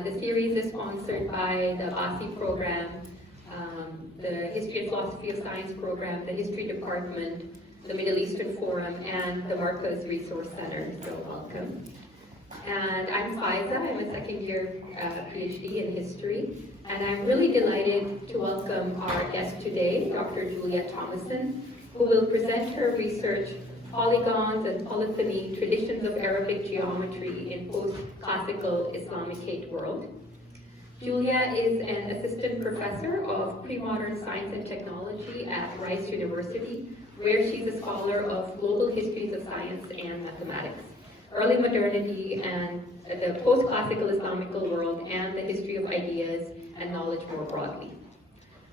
The series is sponsored by the ASI program, the History and Philosophy of Science program, the History Department, the Middle Eastern Forum, and the Marcos Resource Center, so welcome. And I'm Faiza, I'm a second-year PhD in history, and I'm really delighted to welcome our guest today, Dr. Julia Tomasson, who will present her research, Polygons and Polyphony, Traditions of Arabic Geometry in Post-Classical Islamicate World. Julia is an assistant professor of pre-modern science and technology at Rice University, where she's a scholar of global histories of science and mathematics, early modernity and the post-classical Islamical world, and the history of ideas and knowledge more broadly.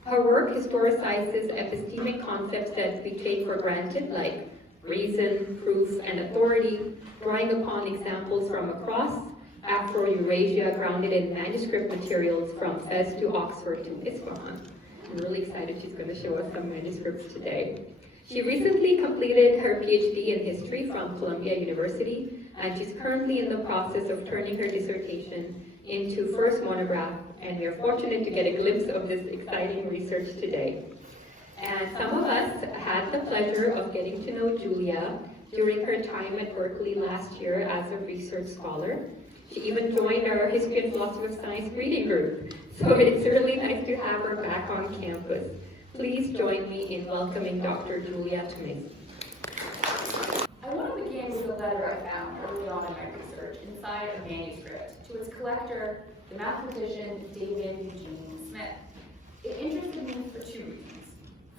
Her work historicizes epistemic concepts that we take for granted, like reason, proof, and authority, drawing upon examples from across Afro-Eurasia, grounded in manuscript materials from Fez to Oxford to Isfahan. I'm really excited she's going to show us some manuscripts today. She recently completed her PhD in history from Columbia University, and she's currently in the process of turning her dissertation into first monograph, and we are fortunate to get a glimpse of this exciting research today. And some of us had the pleasure of getting to know Julia during her time at Berkeley last year as a research scholar. She even joined our History and Philosophy of Science reading group, so it's really nice to have her back on campus. Please join me in welcoming Dr. Julia Tomasson. I want to begin with a letter I found early on in my research inside a manuscript to its collector, the mathematician David Eugene Smith. It interested me for two reasons.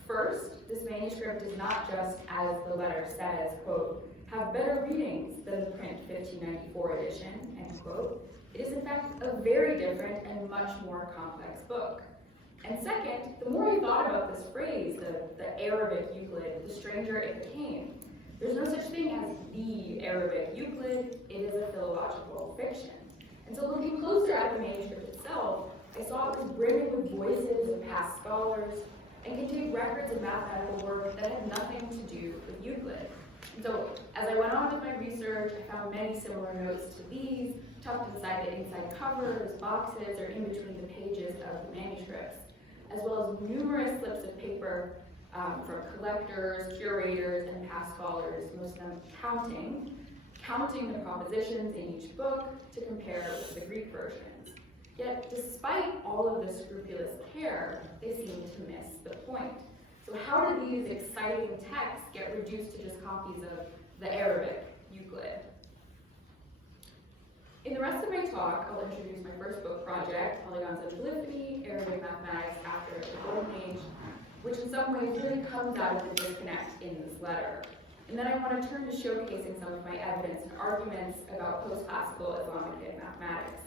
First, this manuscript does not just, as the letter says, quote, have better readings than the print 1594 edition, end quote. It is in fact a very different and much more complex book. And second, the more I thought about this phrase, the Arabic Euclid, the stranger it became. There's no such thing as the Arabic Euclid, it is a philological fiction. And so looking closer at the manuscript itself, I saw it was brimming with voices of past scholars and contained records of mathematical work that had nothing to do with Euclid. And so as I went on with my research, I found many similar notes to these, tucked inside the inside covers, boxes, or in between the pages of the manuscripts, as well as numerous slips of paper from collectors, curators, and past scholars, most of them counting the propositions in each book to compare with the Greek versions. Yet, despite all of this scrupulous care, they seem to miss the point. So how do these exciting texts get reduced to just copies of the Arabic Euclid? In the rest of my talk, I'll introduce my first book project, Polygons and Polyphony, Arabic Mathematics After the Golden Age, which in some ways really comes out of the disconnect in this letter. And then I want to turn to showcasing some of my evidence and arguments about post-classical Islamic mathematics.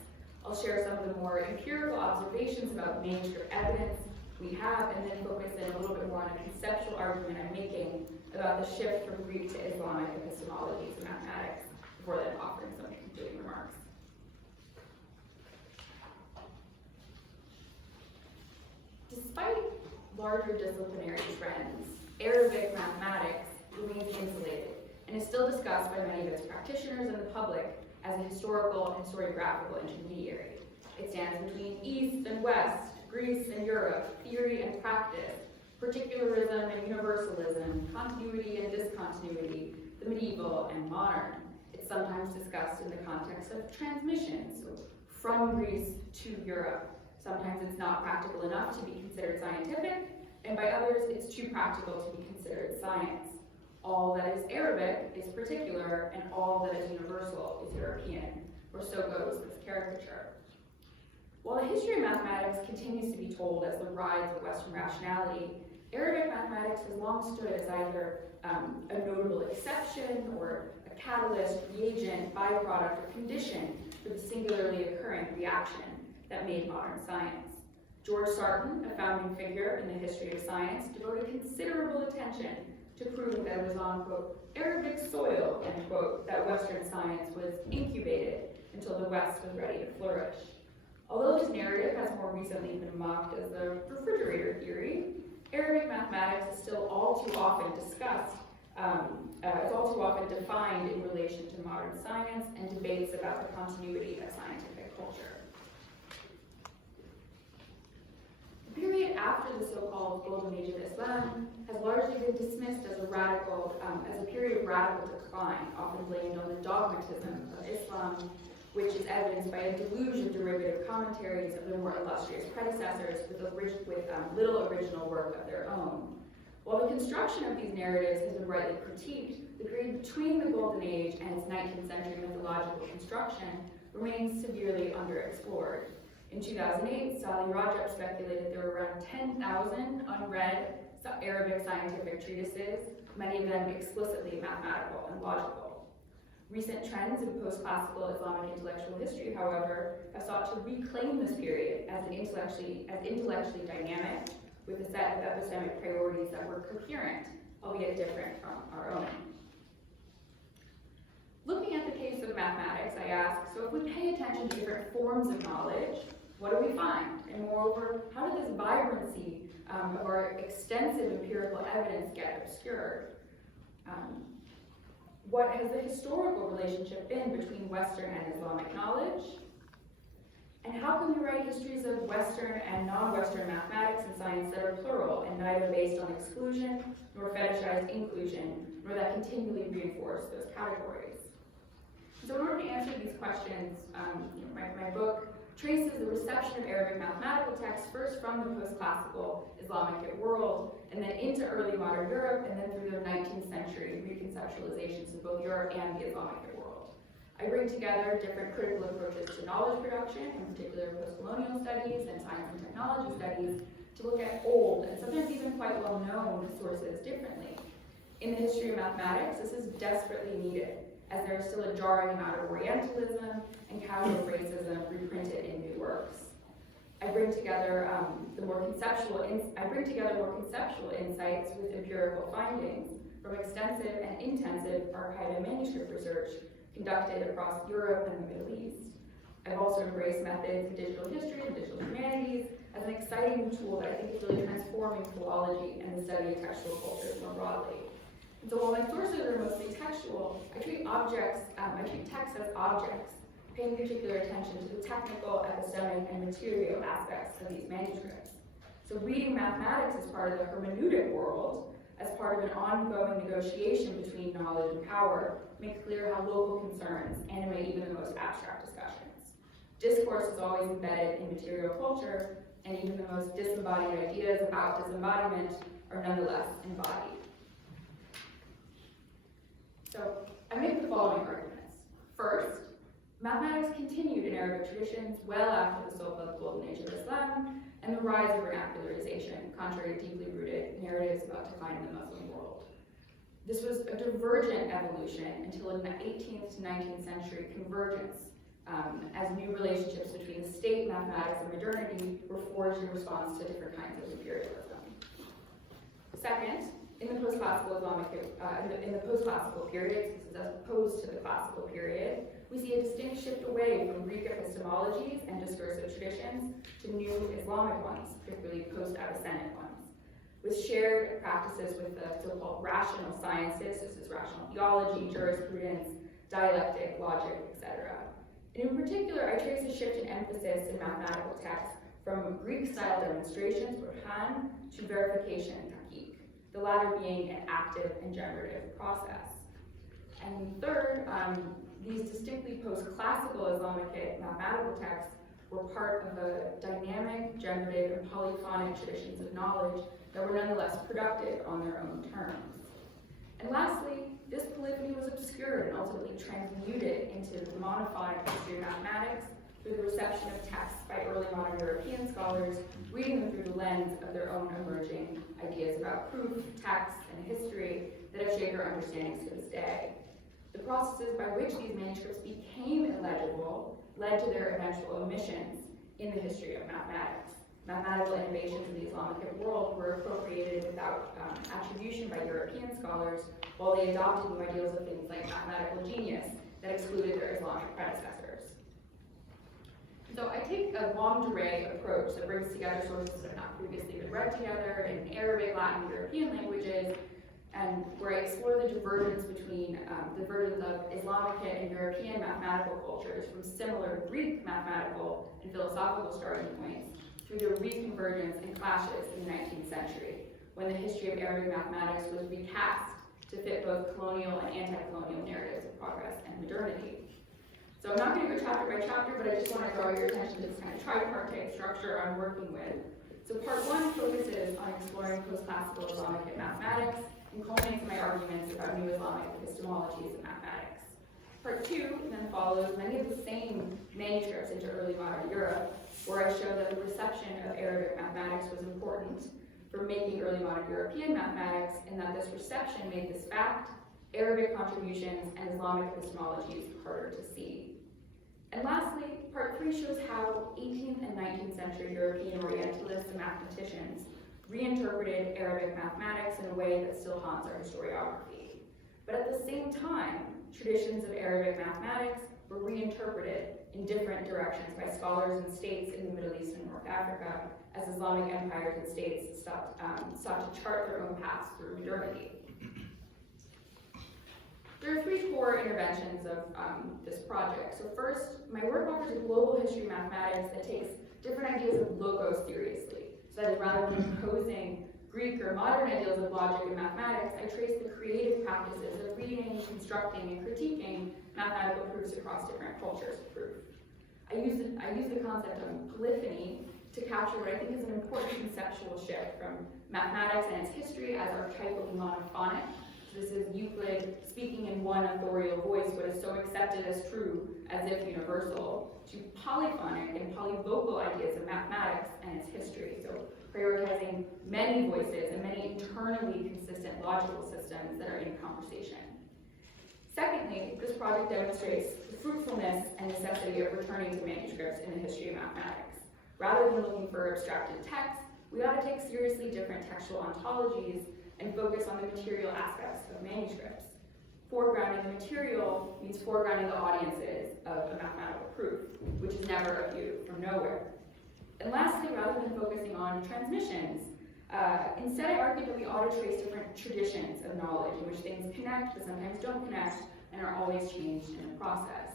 I'll share some of the more empirical observations about manuscript evidence we have, and then focus in a little bit more on a conceptual argument I'm making about the shift from Greek to Islamic epistemologies in mathematics, before then offering some concluding remarks. Despite larger disciplinary trends, Arabic mathematics remains insulated and is still discussed by many of its practitioners and the public as a historical and historiographical intermediary. It stands between East and West, Greece and Europe, theory and practice, particularism and universalism, continuity and discontinuity, the medieval and modern. It's sometimes discussed in the context of transmission, so from Greece to Europe. Sometimes it's not practical enough to be considered scientific, and by others it's too practical to be considered science. All that is Arabic is particular, and all that is universal is European, or so goes this caricature. While the history of mathematics continues to be told as the rise of Western rationality, Arabic mathematics has long stood as either a notable exception or a catalyst, reagent, byproduct, or condition for the singularly occurring reaction that made modern science. George Sarton, a founding figure in the history of science, devoted considerable attention to proving that it was on, quote, Arabic soil, end quote, that Western science was incubated until the West was ready to flourish. Although this narrative has more recently been mocked as the refrigerator theory, Arabic mathematics is still all too often discussed, it's all too often defined in relation to modern science and debates about the continuity of scientific culture. so-called Golden Age of Islam has largely been dismissed as a period of radical decline, often blamed on the dogmatism of Islam, which is evidenced by a deluge of derivative commentaries of their more illustrious predecessors with little original work of their own. While the construction of these narratives has been rightly critiqued, the period between the Golden Age and its 19th century mythological construction remains severely underexplored. In 2008, Salih Rajab speculated there were around 10,000 unread Arabic scientific treatises, many of them explicitly mathematical and logical. Recent trends in postclassical Islamic intellectual history, however, have sought to reclaim this period as intellectually dynamic, with a set of epistemic priorities that were coherent, albeit different from our own. Looking at the case of mathematics, I ask, so if we pay attention to different forms of knowledge, what do we find? And moreover, how did this vibrancy of our extensive empirical evidence get obscured? What has the historical relationship been between Western and Islamic knowledge? And how can we write histories of Western and non-Western mathematics and science that are plural and neither based on exclusion nor fetishized inclusion, nor that continually reinforce those categories? So in order to answer these questions, my book traces the reception of Arabic mathematical texts first from the post-classical Islamicate world, and then into early modern Europe, and then through the 19th century reconceptualizations of both Europe and the Islamicate world. I bring together different critical approaches to knowledge production, in particular post-colonial studies and science and technology studies, to look at old and sometimes even quite well-known sources differently. In the history of mathematics, this is desperately needed, as there is still a jarring amount of Orientalism and casual racism reprinted in new works. I bring together more conceptual insights with empirical findings from extensive and intensive archive and manuscript research conducted across Europe and the Middle East. I've also embraced methods in digital history and digital humanities as an exciting tool that I think is really transforming philology and the study of textual cultures more broadly. And so while my sources are mostly textual, I treat text as objects, paying particular attention to the technical, epistemic, and material aspects of these manuscripts. So reading mathematics as part of the hermeneutic world, as part of an ongoing negotiation between knowledge and power, makes clear how local concerns animate even the most abstract discussions. Discourse is always embedded in material culture, and even the most disembodied ideas about disembodiment are nonetheless embodied. So I make the following arguments. First, mathematics continued in Arabic traditions well after the so-called Golden Age of Islam and the rise of vernacularization, contrary to deeply rooted narratives about defining the Muslim world. This was a divergent evolution until an 18th to 19th century convergence, as new relationships between the state, mathematics, and modernity were forged in response to different kinds of imperialism. Second, in the post-classical periods, this is as opposed to the classical period, we see a distinct shift away from Greek epistemologies and discursive traditions to new Islamic ones, particularly post-Avicennic ones, with shared practices with the so-called rational sciences, such as rational theology, jurisprudence, dialectic, logic, etc. And in particular, I trace a shift in emphasis in mathematical texts from Greek-style demonstrations, burhan, to verification and tahqiq, the latter being an active and generative process. And third, these distinctly post-classical Islamicate mathematical texts were part of a dynamic, generative, and polyphonic traditions of knowledge that were nonetheless productive on their own terms. And lastly, this polyphony was obscured and ultimately transmuted into the monophonic history of mathematics through the reception of texts by early modern European scholars, reading them through the lens of their own emerging ideas about proof, text, and history that have shaped our understandings to this day. The processes by which these manuscripts became illegible led to their eventual omissions in the history of mathematics. Mathematical innovations in the Islamic world were appropriated without attribution by European scholars, while they adopted new ideals of things like mathematical genius that excluded their Islamic predecessors. So I take a longue durée approach that brings together sources that have not previously been read together in Arabic, Latin, and European languages, and where I explore the divergence between the versions of Islamic and European mathematical cultures from similar Greek mathematical and philosophical starting points through the reconvergence and clashes in the 19th century, when the history of Arabic mathematics was recast to fit both colonial and anti-colonial narratives of progress and modernity. So I'm not going to go chapter by chapter, but I just want to draw your attention to this kind of tripartite structure I'm working with. So part one focuses on exploring postclassical Islamicate mathematics and culminates my arguments about new Islamic epistemologies in mathematics. Part two then follows many of the same manuscripts into early modern Europe, where I show that the reception of Arabic mathematics was important for making early modern European mathematics, and that this reception made this fact, Arabic contributions, and Islamic epistemologies harder to see. And lastly, part three shows how 18th and 19th century European Orientalists and mathematicians reinterpreted Arabic mathematics in a way that still haunts our historiography. But at the same time, traditions of Arabic mathematics were reinterpreted in different directions by scholars and states in the Middle East and North Africa, as Islamic empires and states sought to chart their own paths through modernity. There are three core interventions of this project. So first, my work offers a global history of mathematics that takes different ideas of logos seriously. So that is, rather than imposing Greek or modern ideals of logic and mathematics, I trace the creative practices of reading, constructing, and critiquing mathematical proofs across different cultures of proof. I use the concept of polyphony to capture what I think is an important conceptual shift from mathematics and its history as archetypally monophonic. So this is Euclid speaking in one authorial voice, what is so accepted as true as if universal, to polyphonic and polyvocal ideas of mathematics and its history. So prioritizing many voices and many internally consistent logical systems that are in conversation. Secondly, this project demonstrates the fruitfulness and necessity of returning to manuscripts in the history of mathematics. Rather than looking for abstracted texts, we ought to take seriously different textual ontologies and focus on the material aspects of manuscripts. Foregrounding the material means foregrounding the audiences of a mathematical proof, which is never a view from nowhere. And lastly, rather than focusing on transmissions, instead I argue that we ought to trace different traditions of knowledge in which things connect but sometimes don't connect and are always changed in the process.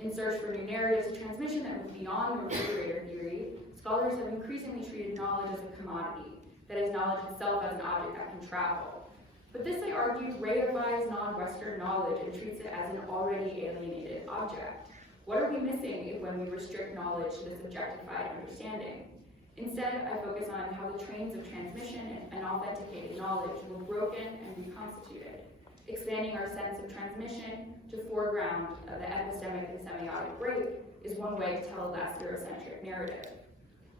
In search for new narratives of transmission that move beyond the refrigerator theory, scholars have increasingly treated knowledge as a commodity, that is, knowledge itself as an object that can travel. But this, I argue, reifies non-Western knowledge and treats it as an already alienated object. What are we missing when we restrict knowledge to this objectified understanding? Instead, I focus on how the trains of transmission and authenticated knowledge were broken and reconstituted, expanding our sense of transmission to foreground the epistemic and semiotic break is one way to tell a less Eurocentric narrative.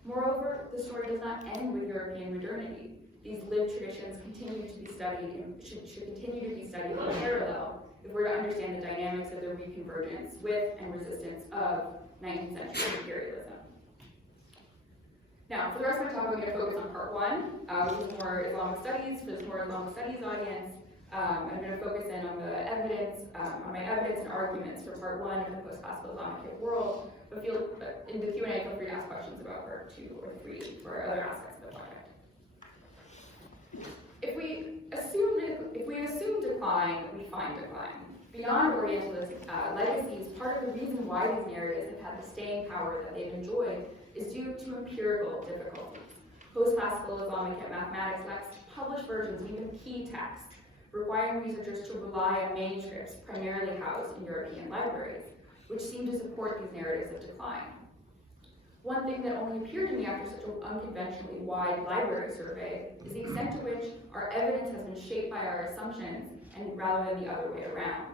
Moreover, the story does not end with European modernity. These lived traditions continue to be studied and should continue to be studied in parallel if we're to understand the dynamics of the reconvergence with and resistance of 19th century imperialism. Now, for the rest of my talk, I'm going to focus on part one, which is more Islamic studies. For this more Islamic studies audience, I'm going to focus in on the evidence, on my evidence and arguments for part one of the postclassical Islamicate world. But in the Q&A, feel free to ask questions about part two or three for other aspects of the project. If we assume decline, we find decline. Beyond Orientalist legacies, part of the reason why these narratives have had the staying power that they've enjoyed is due to empirical difficulties. Postclassical Islamicate mathematics lacks published versions of even key texts, requiring researchers to rely on manuscripts primarily housed in European libraries, which seem to support these narratives of decline. One thing that only appeared to me after such an unconventionally wide library survey is the extent to which our evidence has been shaped by our assumptions and rather than the other way around.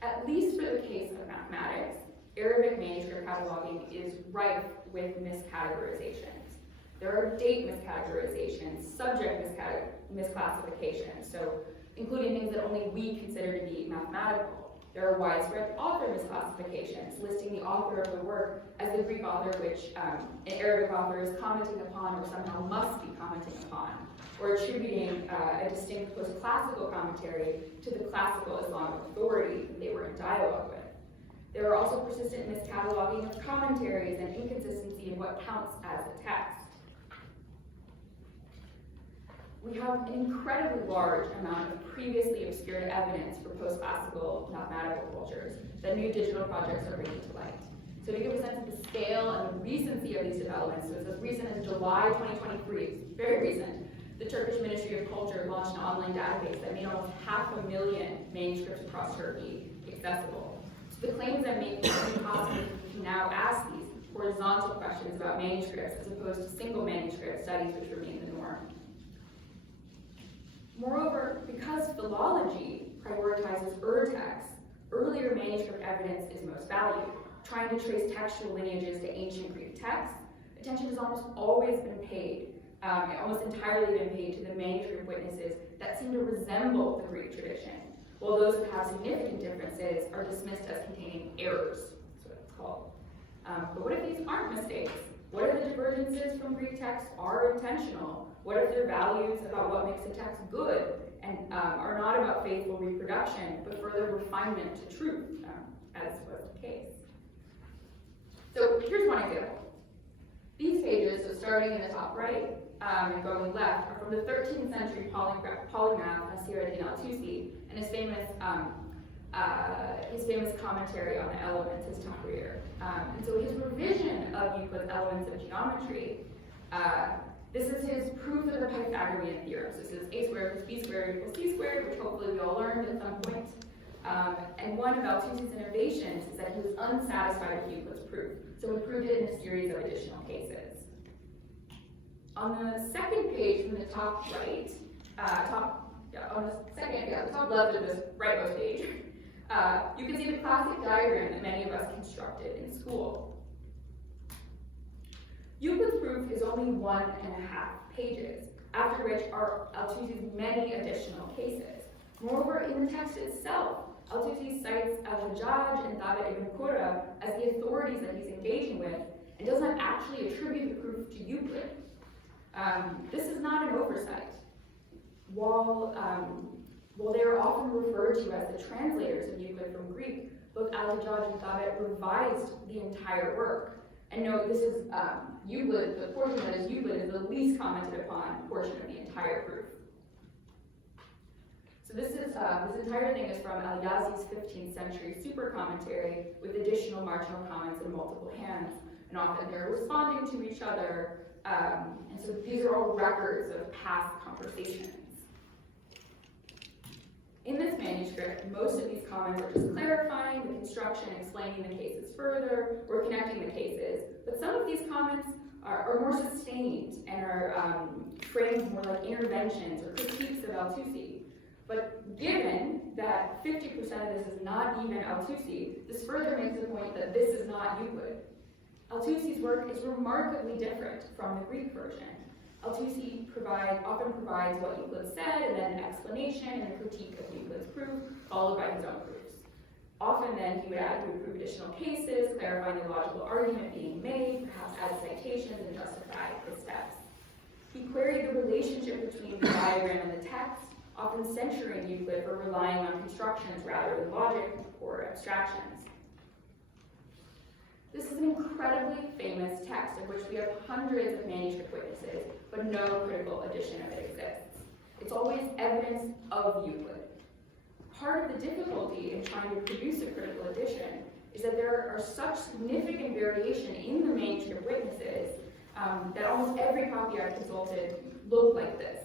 At least for the case of mathematics, Arabic manuscript cataloging is rife with miscategorizations. There are date miscategorizations, subject misclassifications, so including things that only we consider to be mathematical. There are widespread author misclassifications, listing the author of the work as the Greek author which an Arabic author is commenting upon or somehow must be commenting upon, or attributing a distinct post-classical commentary to the classical Islamic authority they were in dialogue with. There are also persistent miscataloguing of commentaries and inconsistency in what counts as a text. We have an incredibly large amount of previously obscured evidence for post-classical mathematical cultures that new digital projects are bringing to light. So to give a sense of the scale and the recency of these developments, so it's as recent as July 2023, it's very recent, the Turkish Ministry of Culture launched an online database that made almost 500,000 manuscripts across Turkey accessible. So the claims I'm making are possible if we can now ask these horizontal questions about manuscripts as opposed to single manuscript studies which remain the norm. Moreover, because philology prioritizes texts, earlier manuscript evidence is most valued. Trying to trace textual lineages to ancient Greek texts, attention has almost always been paid, almost entirely been paid to the manuscript witnesses that seem to resemble the Greek tradition, while those that have significant differences are dismissed as containing errors, that's what it's called. But what if these aren't mistakes? What if the divergences from Greek texts are intentional? What if their values about what makes a text good and are not about faithful reproduction, but further refinement to truth, as was the case? So here's one example. These pages, so starting in the top right and going left, are from the 13th century polymath Nasir ad-Din al-Tusi and his famous commentary on the elements, his Tahrir. And so his revision of Euclid's elements of geometry, this is his proof of the Pythagorean theorem. So this is a squared plus b squared equals c squared, which hopefully we all learned at some point. And one of al-Tusi's innovations is that he was unsatisfied with Euclid's proof, so he proved it in a series of additional cases. On the second page from the top right, the top left of this rightmost page, you can see the classic diagram that many of us constructed in school. Euclid's proof is only 1.5 pages, after which are al-Tusi's many additional cases. Moreover, in the text itself, al-Tusi cites al-Hajjaj and Thabit ibn Qurra as the authorities that he's engaging with, and does not actually attribute the proof to Euclid. This is not an oversight. While they are often referred to as the translators of Euclid from Greek, both al-Hajjaj and Thabit revised the entire work. And note, this is Euclid, the portion that is Euclid is the least commented upon portion of the entire proof. So this entire thing is from Al-Yazi's 15th century super commentary with additional marginal comments in multiple hands, and often they're responding to each other, and so these are all records of past conversations. In this manuscript, most of these comments are just clarifying the construction, explaining the cases further, or connecting the cases, but some of these comments are more sustained and are framed more like interventions or critiques of al-Tusi. But given that 50% of this is not even al-Tusi, this further makes the point that this is not Euclid. Al-Tusi's work is remarkably different from the Greek version. Al-Tusi often provides what Euclid said, and then an explanation and a critique of Euclid's proof, followed by his own proofs. Often then he would prove additional cases, clarifying the logical argument being made, perhaps add citations and justify his steps. He queried the relationship between the diagram and the text, often censuring Euclid for relying on constructions rather than logic or abstractions. This is an incredibly famous text of which we have hundreds of manuscript witnesses, but no critical edition of it exists. It's always evidence of Euclid. Part of the difficulty in trying to produce a critical edition is that there are such significant variation in the manuscript witnesses that almost every copy I've consulted look like this,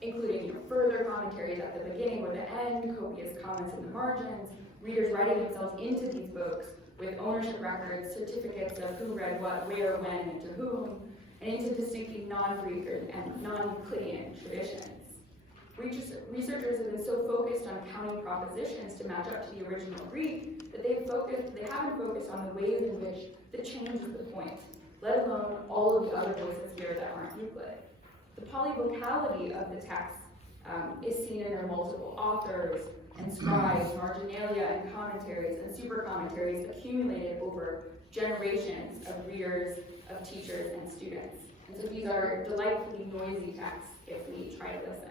including further commentaries at the beginning or the end, copious comments in the margins, readers writing themselves into these books with ownership records, certificates of who read what, where, when, and to whom, and into distinctly non-Greek and non-Euclidean traditions. Researchers have been so focused on counting propositions to match up to the original Greek that they haven't focused on the ways in which the change is the point, let alone all of the other voices here that aren't Euclid. The polyvocality of the text is seen in their multiple authors and scribes, marginalia and commentaries and super commentaries accumulated over generations of readers, of teachers, and students. And so these are delightfully noisy texts if we try to listen.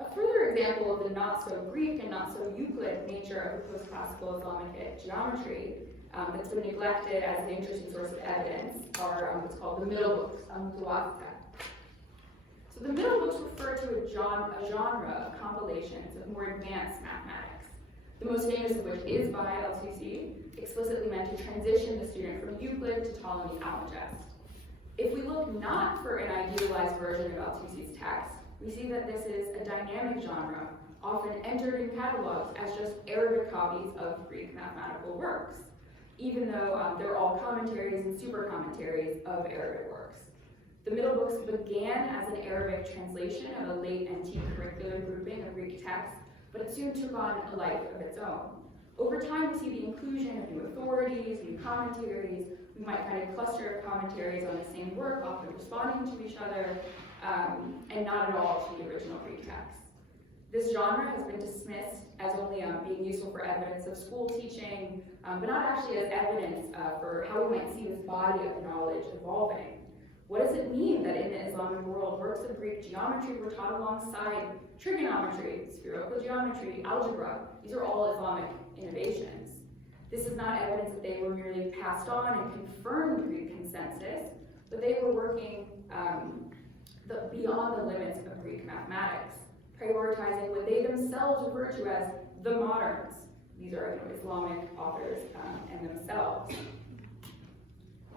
A further example of the not-so-Greek and not-so-Euclid nature of the postclassical Islamicate geometry that's been neglected as an interesting source of evidence are what's called the middle books, So the middle books refer to a genre of compilations of more advanced mathematics. the most famous of which is by L2C, explicitly meant to transition the student from Euclid to Ptolemy's Almagest. If we look not for an idealized version of L2C's text, we see that this is a dynamic genre, often entered in catalogs as just Arabic copies of Greek mathematical works, even though they're all commentaries and super commentaries of Arabic works. The Middle Books began as an Arabic translation of a late antique curricular grouping of Greek texts, but it soon took on a life of its own. Over time, we see the inclusion of new authorities, new commentaries. We might find a cluster of commentaries on the same work, often responding to each other, and not at all to the original Greek text. This genre has been dismissed as only being useful for evidence of school teaching, but not actually as evidence for how we might see this body of knowledge evolving. What does it mean that in the Islamic world, works of Greek geometry were taught alongside trigonometry, spherical geometry, algebra? These are all Islamic innovations. This is not evidence that they were merely passed on and confirmed Greek consensus, but they were working beyond the limits of Greek mathematics, prioritizing what they themselves refer to as the moderns. These are Islamic authors and themselves.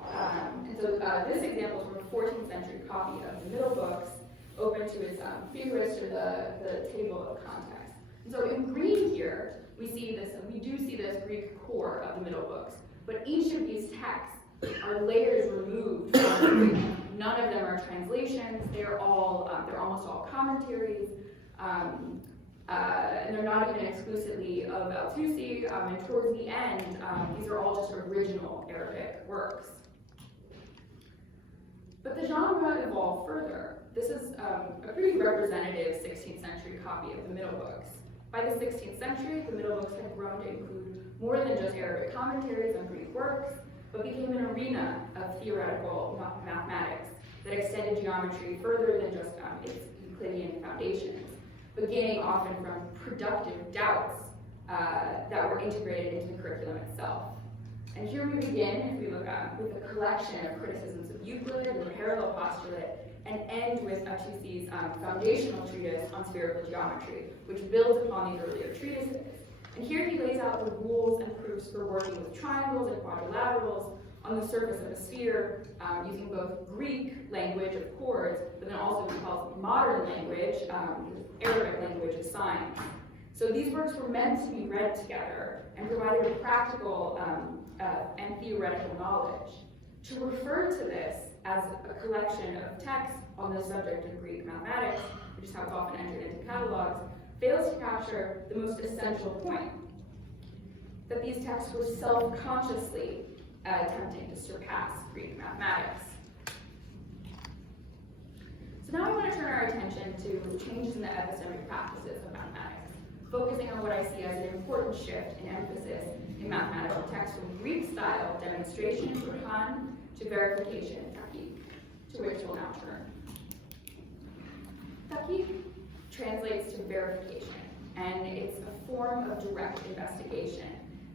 And so this example is from a 14th century copy of the Middle Books, open to its figures to the table of context. And so in green here, we do see this Greek core of the Middle Books, but each of these texts are layers removed from the Greek. None of them are translations. They're almost all commentaries, and they're not even exclusively of L2C. And towards the end, these are all just original Arabic works. But the genre evolved further. This is a pretty representative 16th century copy of the Middle Books. By the 16th century, the Middle Books had grown to include more than just Arabic commentaries on Greek works, but became an arena of theoretical mathematics that extended geometry further than just its Euclidean foundations, beginning often from productive doubts that were integrated into the curriculum itself. And here we begin, if we look with a collection of criticisms of Euclid and the parallel postulate, and end with L2C's foundational treatise on spherical geometry, which builds upon these earlier treatises. And here he lays out the rules and proofs for working with triangles and quadrilaterals on the surface of a sphere, using both Greek language of chords, but then also what he calls modern language, Arabic language of signs. So these works were meant to be read together and provided a practical and theoretical knowledge. To refer to this as a collection of texts on the subject of Greek mathematics, which is how it's often entered into catalogs, fails to capture the most essential point, that these texts were self-consciously attempting to surpass Greek mathematics. So now I want to turn our attention to changes in the epistemic practices of mathematics, focusing on what I see as an important shift in emphasis in mathematical texts from Greek-style demonstration, Burhan, to verification, Tahqiq, to which we'll now turn. Tahqiq translates to verification, and it's a form of direct investigation.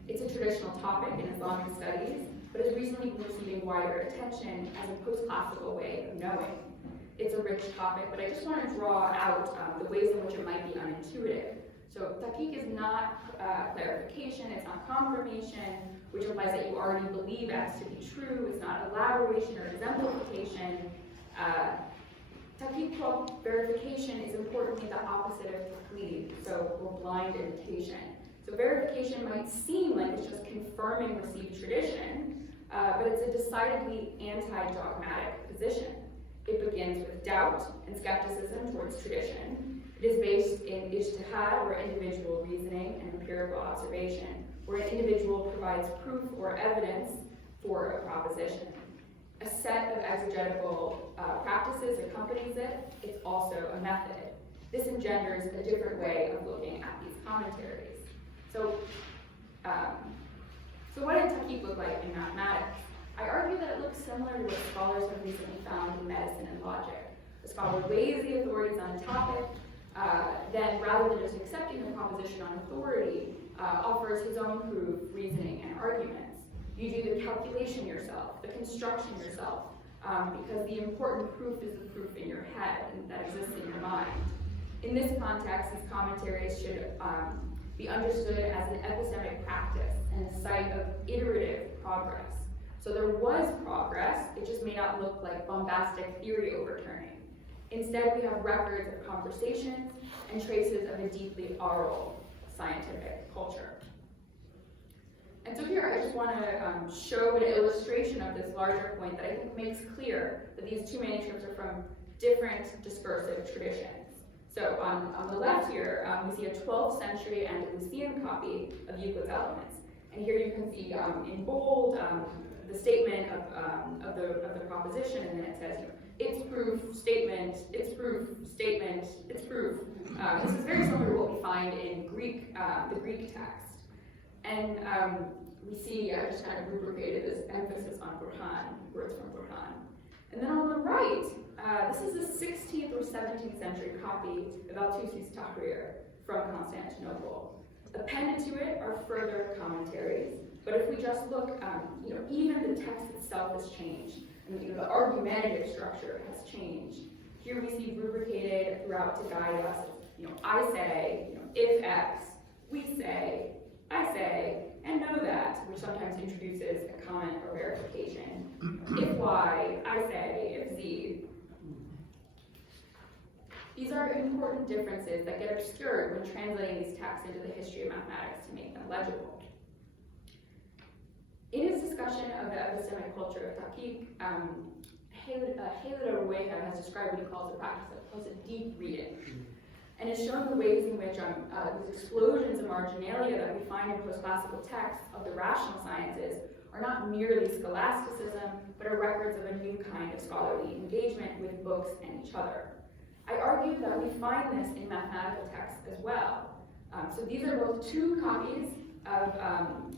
It's a traditional topic in Islamic studies, but has recently been receiving wider attention as a postclassical way of knowing. It's a rich topic, but I just want to draw out the ways in which it might be unintuitive. So Tahqiq is not clarification, it's not confirmation, which implies that you already believe X to be true. It's not elaboration or exemplification. Tahqiq verification is importantly the opposite of taqlid, or blind imitation. So verification might seem like it's just confirming received tradition, but it's a decidedly anti-dogmatic position. It begins with doubt and skepticism towards tradition. It is based in ijtihad, or individual reasoning, and empirical observation, where an individual provides proof or evidence for a proposition. A set of exegetical practices accompanies it. It's also a method. This engenders a different way of looking at these commentaries. So what did Tahqiq look like in mathematics? I argue that it looks similar to what scholars have recently found in medicine and logic. The scholar weighs the authorities on a topic, then rather than just accepting the proposition on authority, offers his own proof, reasoning, and arguments. You do the calculation yourself, the construction yourself, because the important proof is the proof in your head and that exists in your mind. In this context, these commentaries should be understood as an epistemic practice and a site of iterative progress. So there was progress, it just may not look like bombastic theory overturning. Instead, we have records of conversations and traces of a deeply oral scientific culture. And so here I just want to show an illustration of this larger point that I think makes clear that these two manuscripts are from different discursive traditions. So on the left here, we see a 12th century Andalusian copy of Euclid's Elements. And here you can see in bold the statement of the proposition, and then it says, its proof, statement, its proof, statement, its proof. This is very similar to what we find in Greek, the Greek text. And we see, I just kind of rubricated this emphasis on Burhan, words from Burhan. And then on the right, this is a 16th or 17th century copy of Al-Tusi's Tahrir from Constantinople. Appended to it are further commentaries, but if we just look, even the text itself has changed, and the argumentative structure has changed. Here we see rubricated throughout to guide us, I say, if X, we say, I say, and know that, which sometimes introduces a comment or verification. If Y, I say, if Z. These are important differences that get obscured when translating these texts into the history of mathematics to make them legible. In his discussion of the epistemic culture of Tahqiq, Halida Rueha has described what he calls the practice of deep reading, and has shown the ways in which these explosions of marginalia that we find in postclassical texts of the rational sciences are not merely scholasticism, but are records of a new kind of scholarly engagement with books and each other. I argue that we find this in mathematical texts as well. So these are both two copies of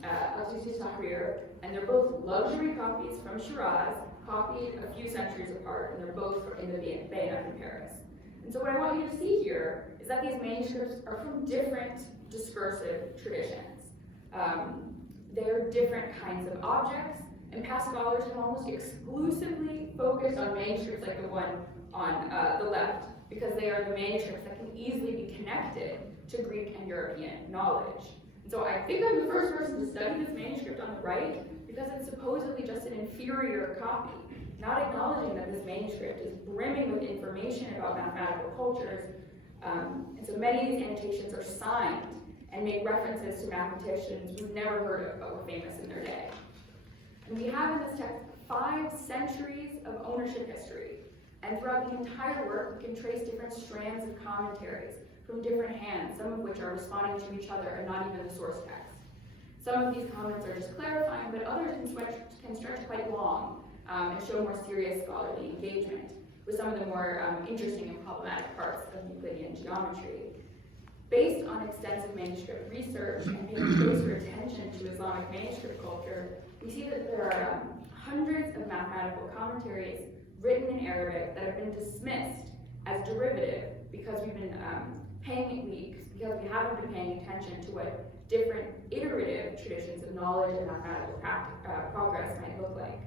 Al-Tusi's Tahrir, and they're both luxury copies from Shiraz, copied a few centuries apart, and they're both in the Bayonne in Paris. And so what I want you to see here is that these manuscripts are from different discursive traditions. They are different kinds of objects, and past scholars have almost exclusively focused on manuscripts like the one on the left, because they are the manuscripts that can easily be connected to Greek and European knowledge. And so I think I'm the first person to study this manuscript on the right, because it's supposedly just an inferior copy, not acknowledging that this manuscript is brimming with information about mathematical cultures. And so many of these annotations are signed and make references to mathematicians we've never heard of but were famous in their day. And we have in this text 5 centuries of ownership history. And throughout the entire work, we can trace different strands of commentaries from different hands, some of which are responding to each other and not even the source text. Some of these comments are just clarifying, but others can stretch quite long and show more serious scholarly engagement with some of the more interesting and problematic parts of Euclidean geometry. Based on extensive manuscript research and paying closer attention to Islamic manuscript culture, we see that there are hundreds of mathematical commentaries written in Arabic that have been dismissed as derivative because we haven't been paying attention to what different iterative traditions of knowledge and mathematical progress might look like.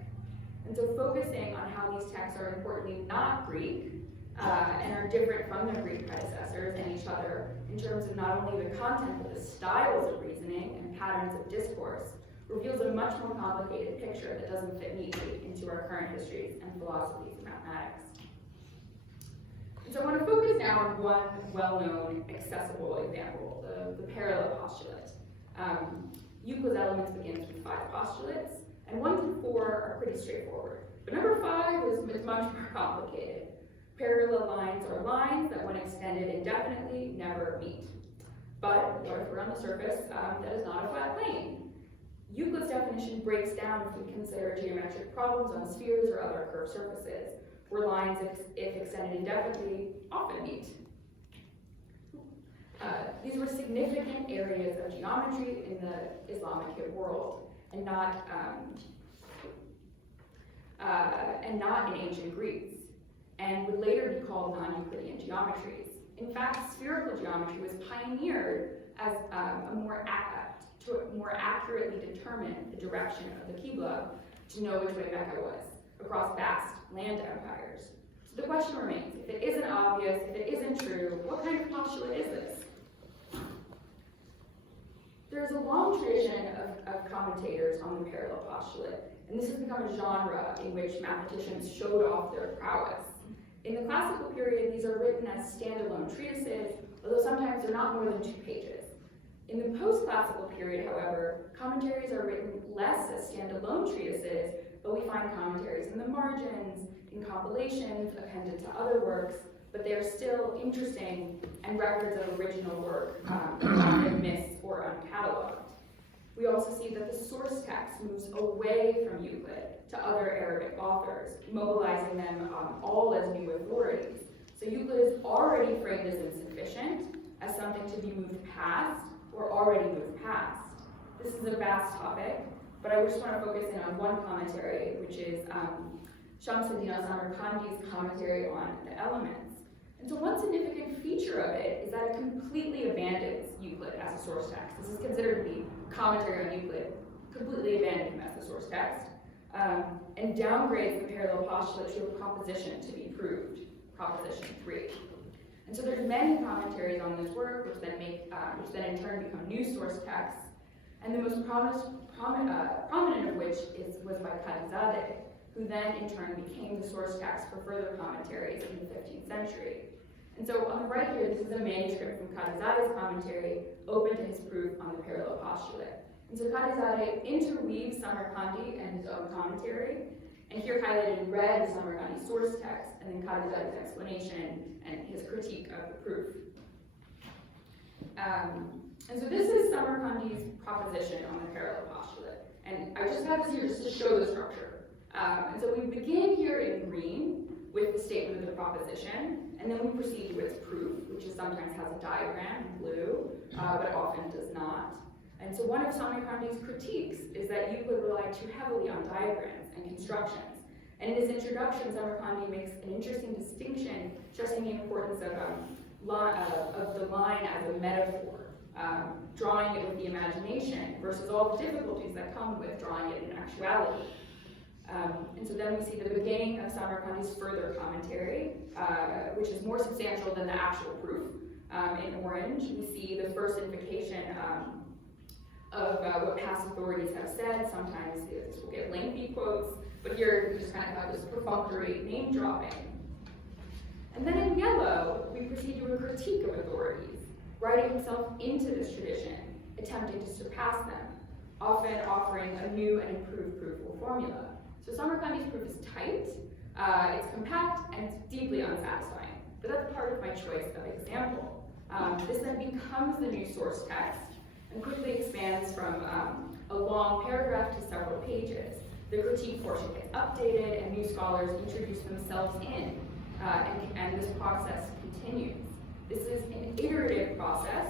And so focusing on how these texts are importantly not Greek and are different from their Greek predecessors and each other in terms of not only the content but the styles of reasoning and patterns of discourse reveals a much more complicated picture that doesn't fit neatly into our current histories and philosophies of mathematics. So I want to focus now on one well-known, accessible example, the parallel postulate. Euclid's Elements begins with 5 postulates, and 1 through 4 are pretty straightforward. But number 5 is much more complicated. Parallel lines are lines that, when extended indefinitely, never meet. But, if we're on the surface, that is not a flat plane. Euclid's definition breaks down if we consider geometric problems on spheres or other curved surfaces, where lines, if extended indefinitely, often meet. These were significant areas of geometry in the Islamicate world, and not in ancient Greece, and would later be called non-Euclidean geometries. In fact, spherical geometry was pioneered as to more accurately determine the direction of the Qibla, to know which way Mecca was, across vast land empires. So the question remains, if it isn't obvious, if it isn't true, what kind of postulate is this? There's a long tradition of commentators on the parallel postulate, and this has become a genre in which mathematicians showed off their prowess. In the classical period, these are written as standalone treatises, although sometimes they're not more than 2 pages. In the post-classical period, however, commentaries are written less as standalone treatises, but we find commentaries in the margins, in compilations, appended to other works, but they are still interesting and records of original work, often missed or uncatalogued. We also see that the source text moves away from Euclid to other Arabic authors, mobilizing them all as new authorities. So Euclid is already framed as insufficient, as something to be moved past, or already moved past. This is a vast topic, but I just want to focus in on one commentary, which is Shamsuddin al-Samarkandi's commentary on the elements. And so one significant feature of it is that it completely abandons Euclid as a source text. This is considered to be commentary on Euclid, completely abandons him as the source text, and downgrades the parallel postulate to a proposition to be proved, proposition 3. And so there's many commentaries on this work, which then in turn become new source texts, and the most prominent of which was by Qadizadeh, who then in turn became the source text for further commentaries in the 15th century. And so on the right here, this is a manuscript from Qadizadeh's commentary, open to his proof on the parallel postulate. And so Qadizadeh interweaves Samarkandi and his own commentary, and here highlighted in red is Samarkandi's source text, and then Qadizadeh's explanation and his critique of the proof. And so this is Samarkandi's proposition on the parallel postulate. And I just have this here just to show the structure. And so we begin here in green with the statement of the proposition, and then we proceed to its proof, which is sometimes has a diagram in blue, but often does not. And so one of Samarkandi's critiques is that Euclid relied too heavily on diagrams and constructions. And in his introduction, Samarkandi makes an interesting distinction, stressing the importance of the line as a metaphor, drawing it with the imagination versus all the difficulties that come with drawing it in actuality. And so then we see the beginning of Samarkandi's further commentary, which is more substantial than the actual proof. In orange, we see the first invocation of what past authorities have said. Sometimes this will get lengthy quotes, but here we just kind of have this perfunctory name dropping. And then in yellow, we proceed to a critique of authorities, writing himself into this tradition, attempting to surpass them, often offering a new and improved provable formula. So Samarkandi's proof is tight, it's compact, and it's deeply unsatisfying. But that's part of my choice of example. This then becomes the new source text and quickly expands from a long paragraph to several pages. The critique portion gets updated and new scholars introduce themselves in, and this process continues. This is an iterative process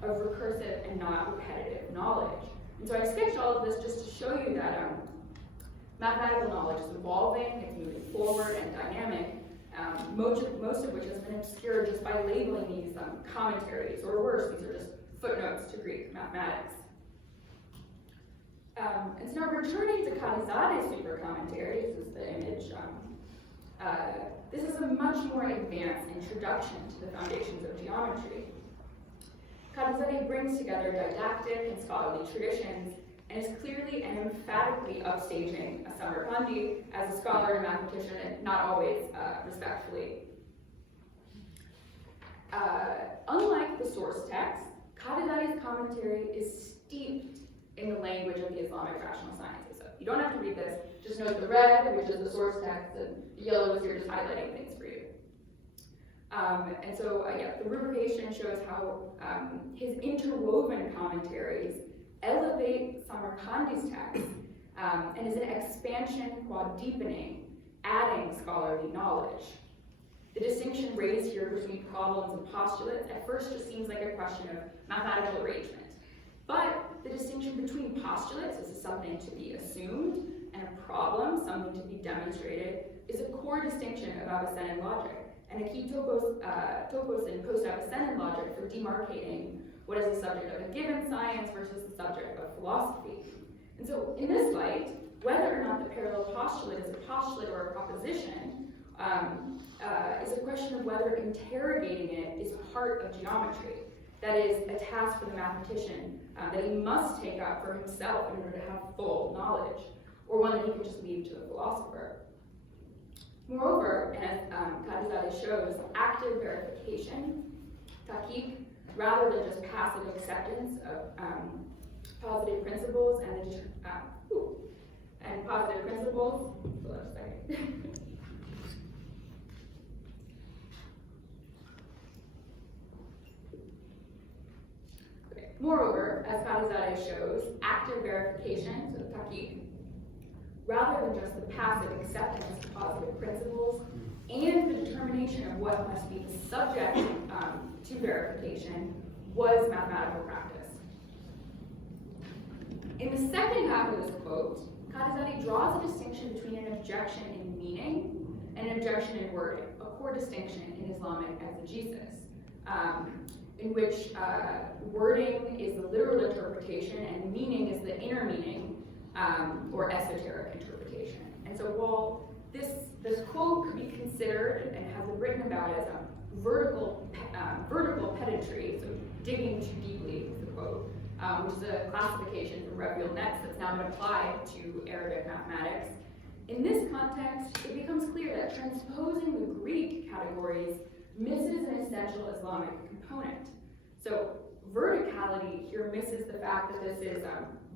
of recursive and not repetitive knowledge. And so I sketched all of this just to show you that mathematical knowledge is evolving, it's moving forward and dynamic, most of which has been obscured just by labeling these commentaries, or worse, these are just footnotes to Greek mathematics. And so now returning to Qadizadeh's super commentary, this is the image, this is a much more advanced introduction to the foundations of geometry. Qadizadeh brings together didactic and scholarly traditions and is clearly and emphatically upstaging a Samarkandi as a scholar and mathematician, and not always respectfully. Unlike the source text, Qadizadeh's commentary is steeped in the language of the Islamic rational sciences. So you don't have to read this, just note the red, which is the source text, and the yellow is here just highlighting things for you. And so, the rubrication shows how his interwoven commentaries elevate Samarkandi's text and is an expansion while deepening, adding scholarly knowledge. The distinction raised here between problems and postulates at first just seems like a question of mathematical arrangement. But the distinction between postulates, this is something to be assumed, and a problem, something to be demonstrated, is a core distinction of Avicennan logic, and a key topos in post-Avicennan logic for demarcating what is the subject of a given science versus the subject of philosophy. And so in this light, whether or not the parallel postulate is a postulate or a proposition is a question of whether interrogating it is part of geometry. That is, a task for the mathematician that he must take up for himself in order to have full knowledge, or one that he could just leave to the philosopher. Moreover, and as Kadizadeh shows, active verification, tahqiq, rather than just passive acceptance of positive principles and positive principles. Hold on a second. Okay. Moreover, as Kadizadeh shows, active verification, so tahqiq, rather than just the passive acceptance of positive principles and the determination of what must be the subject to verification, was mathematical practice. In the second half of this quote, Kadizadeh draws a distinction between an objection in meaning and an objection in wording, a core distinction in Islamic exegesis, in which wording is the literal interpretation and meaning is the inner meaning or esoteric interpretation. And so while this quote could be considered and has been written about as a vertical pedantry, so digging too deeply is the quote, which is a classification from Reviel Netz that's now been applied to Arabic mathematics. In this context, it becomes clear that transposing the Greek categories misses an essential Islamic component. So verticality here misses the fact that this is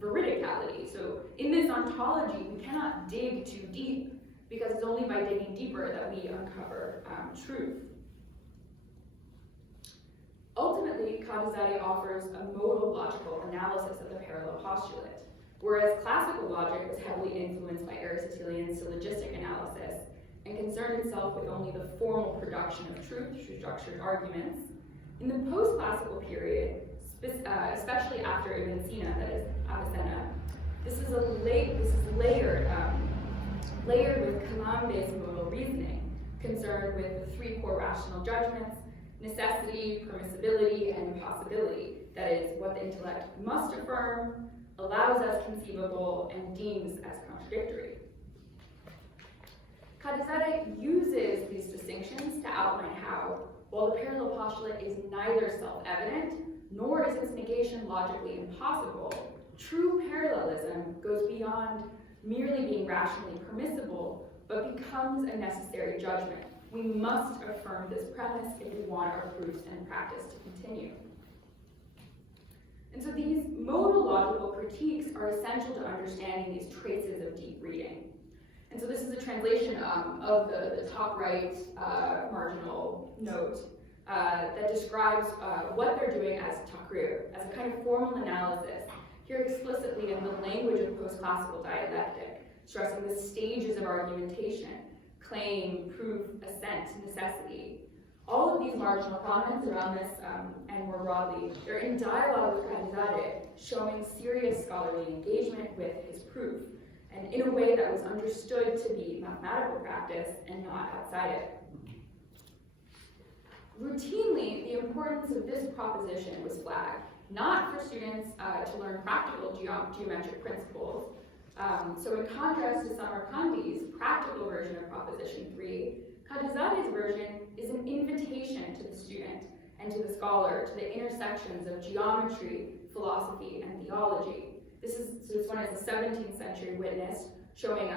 veridicality. So in this ontology, we cannot dig too deep because it's only by digging deeper that we uncover truth. Ultimately, Kadizadeh offers a modal logical analysis of the parallel postulate, whereas classical logic was heavily influenced by Aristotelian syllogistic analysis and concerned itself with only the formal production of truth through structured arguments. In the post-classical period, especially after Ibn Sina, that is Avicenna, this is layered with kalam-based modal reasoning, concerned with the three core rational judgments: necessity, permissibility, and impossibility. That is, what the intellect must affirm, allows as conceivable, and deems as contradictory. Kadizadeh uses these distinctions to outline how, while the parallel postulate is neither self-evident, nor is its negation logically impossible, true parallelism goes beyond merely being rationally permissible, but becomes a necessary judgment. We must affirm this premise if we want our proofs and practice to continue. And so these modal logical critiques are essential to understanding these traces of deep reading. And so this is a translation of the top right marginal note that describes what they're doing as taqrir, as a kind of formal analysis, here explicitly in the language of post-classical dialectic, stressing the stages of argumentation: claim, proof, assent, necessity. All of these marginal comments around this, and more broadly, they're in dialogue with Kadizadeh, showing serious scholarly engagement with his proof, and in a way that was understood to be mathematical practice and not outside it. Routinely, the importance of this proposition was flagged, not for students to learn practical geometric principles. So in contrast to Samarkandi's practical version of Proposition 3, Kadizadeh's version is an invitation to the student and to the scholar to the intersections of geometry, philosophy, and theology. This one is a 17th century witness showing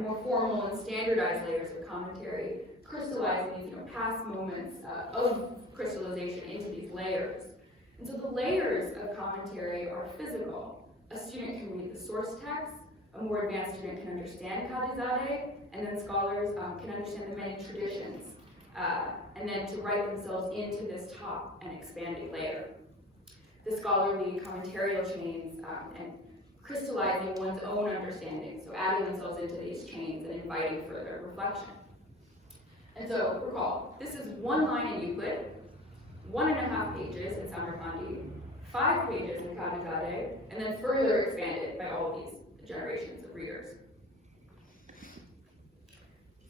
more formal and standardized layers of commentary, crystallizing these past moments of crystallization into these layers. And so the layers of commentary are physical. A student can read the source text, a more advanced student can understand Kadizadeh, and then scholars can understand the many traditions, and then to write themselves into this top and expanding layer. The scholarly commentarial chains and crystallizing one's own understanding, so adding themselves into these chains and inviting further reflection. And so, recall, this is one line in Euclid, 1.5 pages in Samarkandi, 5 pages in Kadizadeh, and then further expanded by all of these generations of readers.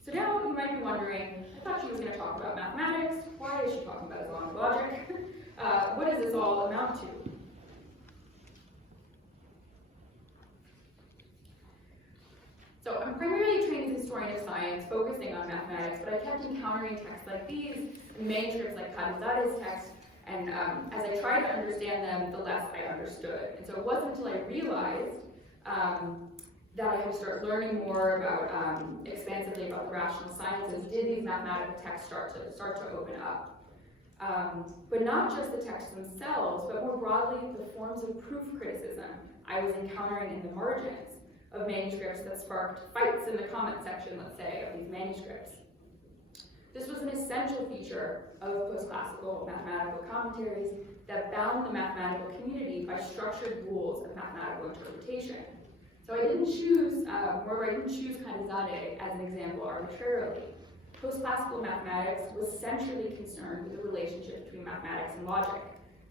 So now you might be wondering, I thought she was going to talk about mathematics. Why is she talking about Islamic logic? What does this all amount to? So I'm primarily trained as a historian of science, focusing on mathematics, but I kept encountering texts like these, and manuscripts like Kadizadeh's text, And as I tried to understand them, the less I understood. And so it wasn't until I realized that I had to start learning more about, expansively about the rational sciences, did these mathematical texts start to open up. But not just the texts themselves, but more broadly, the forms of proof criticism I was encountering in the margins of manuscripts that sparked fights in the comment section, let's say, of these manuscripts. This was an essential feature of postclassical mathematical commentaries that bound the mathematical community by structured rules of mathematical interpretation. So I didn't choose Canizade as an example arbitrarily. Postclassical mathematics was centrally concerned with the relationship between mathematics and logic.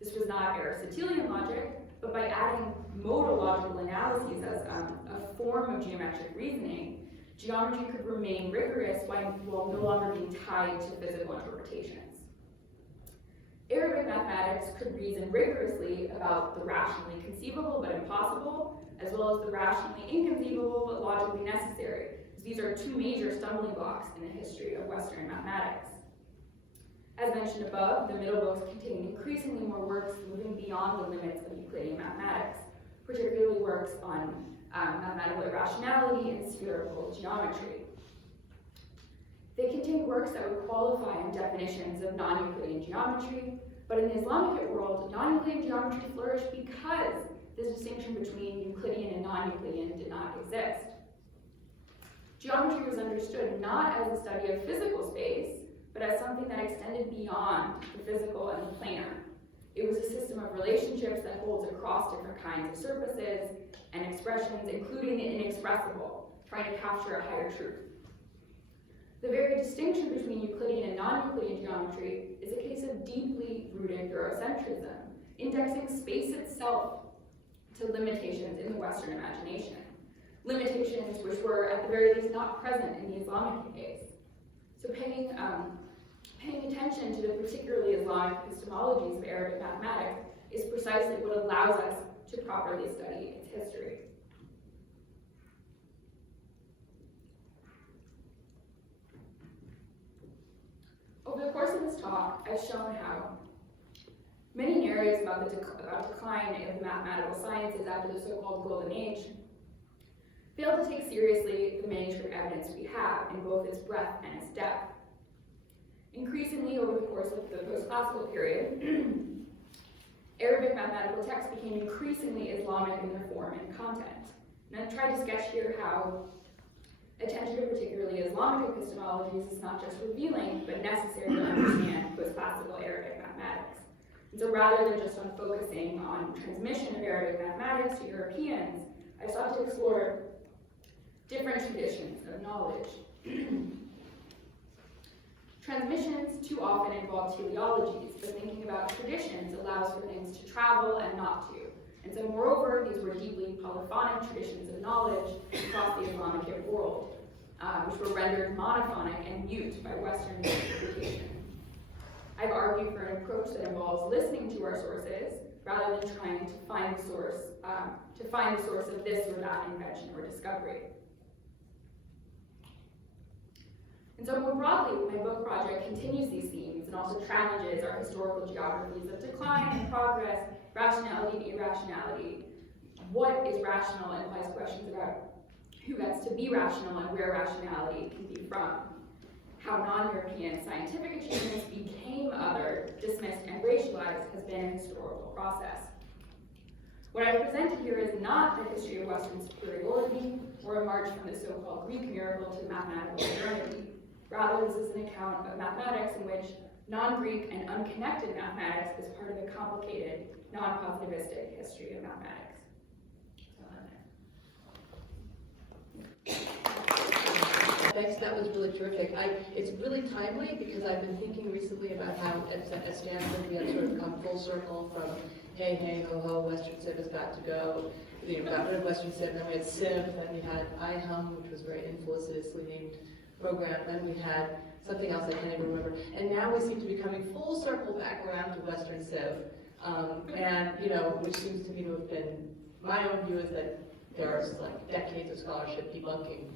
This was not Aristotelian logic, but by adding modal logical analyses as a form of geometric reasoning, geometry could remain rigorous while no longer being tied to physical interpretations. Arabic mathematics could reason rigorously about the rationally conceivable but impossible, as well as the rationally inconceivable but logically necessary. These are two major stumbling blocks in the history of Western mathematics. As mentioned above, the middle books contain increasingly more works moving beyond the limits of Euclidean mathematics, particularly works on mathematical irrationality and spherical geometry. They contain works that would qualify in definitions of non-Euclidean geometry, but in the Islamicate world, non-Euclidean geometry flourished because this distinction between Euclidean and non-Euclidean did not exist. Geometry was understood not as a study of physical space, but as something that extended beyond the physical and the planar. It was a system of relationships that holds across different kinds of surfaces and expressions, including the inexpressible, trying to capture a higher truth. The very distinction between Euclidean and non-Euclidean geometry is a case of deeply rooted Eurocentrism, indexing space itself to limitations in the Western imagination. Limitations which were, at the very least, not present in the Islamic case. So paying attention to the particularly Islamic epistemologies of Arabic mathematics is precisely what allows us to properly study its history. Over the course of this talk, I've shown how many narratives about decline of the mathematical sciences after the so-called Golden Age fail to take seriously the manuscript evidence we have in both its breadth and its depth. Increasingly, over the course of the post-classical period, Arabic mathematical texts became increasingly Islamic in their form and content. And I've tried to sketch here how attention to particularly Islamic epistemologies is not just revealing, but necessary to understand post-classical Arabic mathematics. And so rather than just on focusing on transmission of Arabic mathematics to Europeans, I sought to explore different traditions of knowledge. Transmissions too often involve teleologies, but thinking about traditions allows for things to travel and not to. And so moreover, these were deeply polyphonic traditions of knowledge across the Islamicate world, which were rendered monophonic and mute by Western interpretation. I've argued for an approach that involves listening to our sources rather than trying to find the source of this or that invention or discovery. And so more broadly, my book project continues these themes and also challenges our historical geographies of decline and progress, rationality and irrationality. What is rational implies questions about who gets to be rational and where rationality can be from. How non-European scientific achievements became other, dismissed, and racialized has been a historical process. What I presented here is not the history of Western superiority or a march from the so-called Greek miracle to mathematical modernity. Rather, this is an account of mathematics in which non-Greek and unconnected mathematics is part of a complicated, non-positivistic history of mathematics. Thanks, that was really terrific. It's really timely because I've been thinking recently about how at Stanford we had sort of come full circle from hey, hey, ho, ho, Western Civ is about to go. We got rid of Western Civ, and then we had Civ, then we had IHUM, which was a very infelicitously named program, then we had something else I can't even remember. And now we seem to be coming full circle back around to Western Civ. And, which seems to me to have been, my own view is that there's like decades of scholarship debunking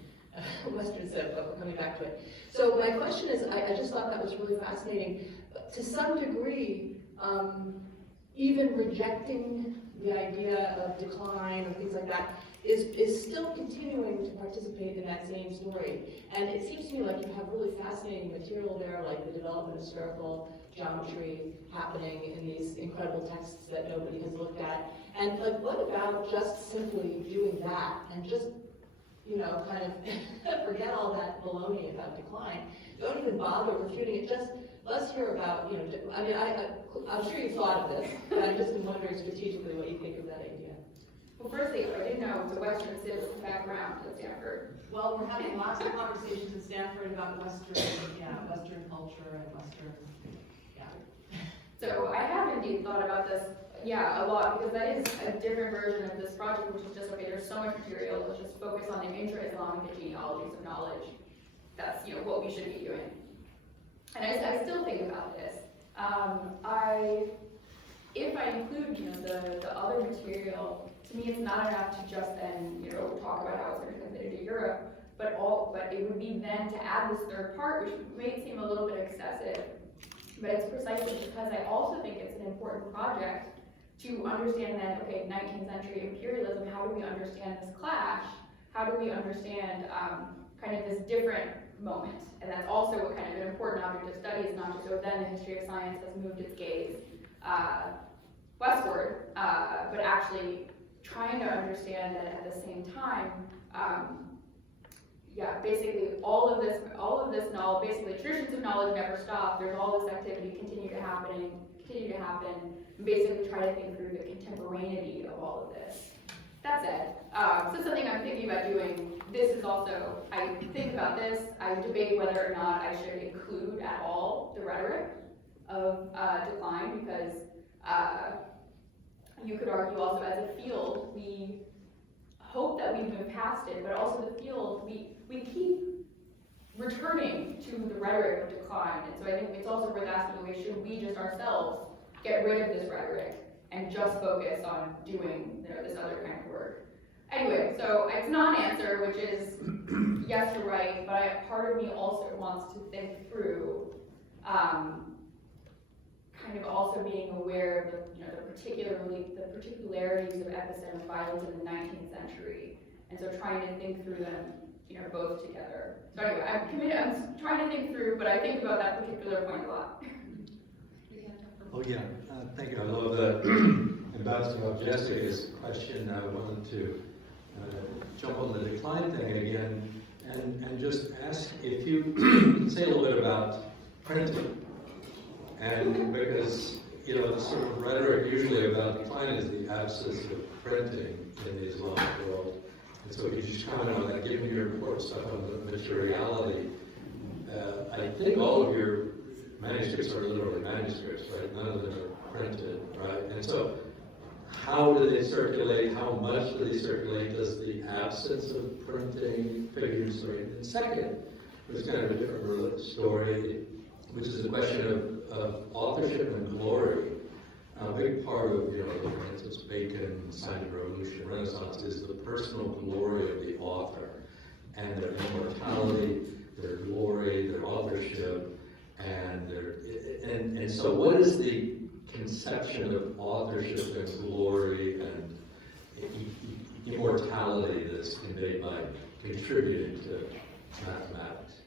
Western Civ, but we're coming back to it. So my question is, I just thought that was really fascinating. To some degree, even rejecting the idea of decline or things like that, is still continuing to participate in that same story. And it seems to me like you have really fascinating material there, like the development of spherical geometry happening in these incredible texts that nobody has looked at. And like, what about just simply doing that and just, you know, kind of forget all that baloney about decline? Don't even bother refuting it. Just let's hear about, you know, I mean, I'm sure you thought of this, but I'm just wondering strategically what you think of that idea. Well, firstly, I didn't know it was a Western civics background at Stanford. Well, we're having lots of conversations at Stanford about Western culture and Western, So I have indeed thought about this, a lot, because that is a different version of this project, which is just, okay, there's so much material, let's just focus on the intra-Islamic genealogies of knowledge. That's, what we should be doing. And I still think about this. If I include, the other material, to me it's not enough to just then, talk about how it's going to translate into Europe, but it would be then to add this third part, which may seem a little bit excessive, but it's precisely because I also think it's an important project to understand that, okay, 19th century imperialism, how do we understand this clash? How do we understand kind of this different moment? And that's also what kind of an important object of study is, not just so then the history of science has moved its gaze westward, but actually trying to understand that at the same time, basically all of this knowledge, basically traditions of knowledge never stop. There's all this activity continue to happen, and basically try to think through the contemporaneity of all of this. That said, so something I'm thinking about doing, this is also, I think about this, I debate whether or not I should include at all the rhetoric of decline, because you could argue also as a field, we hope that we've moved past it, but also the field, we keep returning to the rhetoric of decline. And so I think it's also worth asking, okay, should we just ourselves get rid of this rhetoric and just focus on doing this other kind of work? Anyway, so it's not an answer, which is yes, you're right, but part of me also wants to think through kind of also being aware of the particularities of epistemic violence in the 19th century, and so trying to think through them, both together. So anyway, I'm trying to think through, but I think about that particular point a lot. Oh yeah, thank you. I love that. And bouncing off Jessica's question, I wanted to jump on the decline thing again, and just ask if you can say a little bit about printing. And because, the sort of rhetoric usually about decline is the absence of printing in the Islamic world. And so if you just comment on that, given your important stuff on the materiality, I think all of your manuscripts are literally manuscripts, right? None of them are printed, right? And so how do they circulate? How much do they circulate? Does the absence of printing figure story? And second, there's kind of a different story, which is the question of authorship and glory. A big part of, for instance, Bacon, Science Revolution, Renaissance is the personal glory of the author and their immortality, their glory, their authorship, and so what is the conception of authorship and glory and immortality that's conveyed by contributing to mathematics?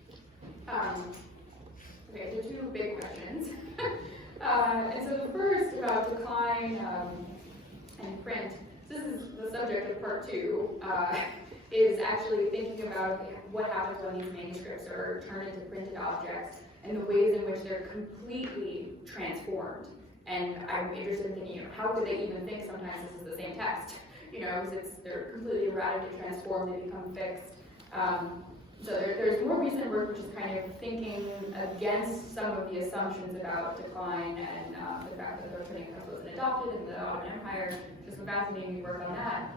Okay, so two big questions. And so the first about decline and print, this is the subject of part 2, is actually thinking about what happens when these manuscripts are turned into printed objects and the ways in which they're completely transformed. And I'm interested in thinking, how could they even think sometimes this is the same text? Because they're completely radically transformed, they become fixed. So there's more recent work which is kind of thinking against some of the assumptions about decline and the fact that they're putting was adopted in the Ottoman Empire. Just some fascinating work on that.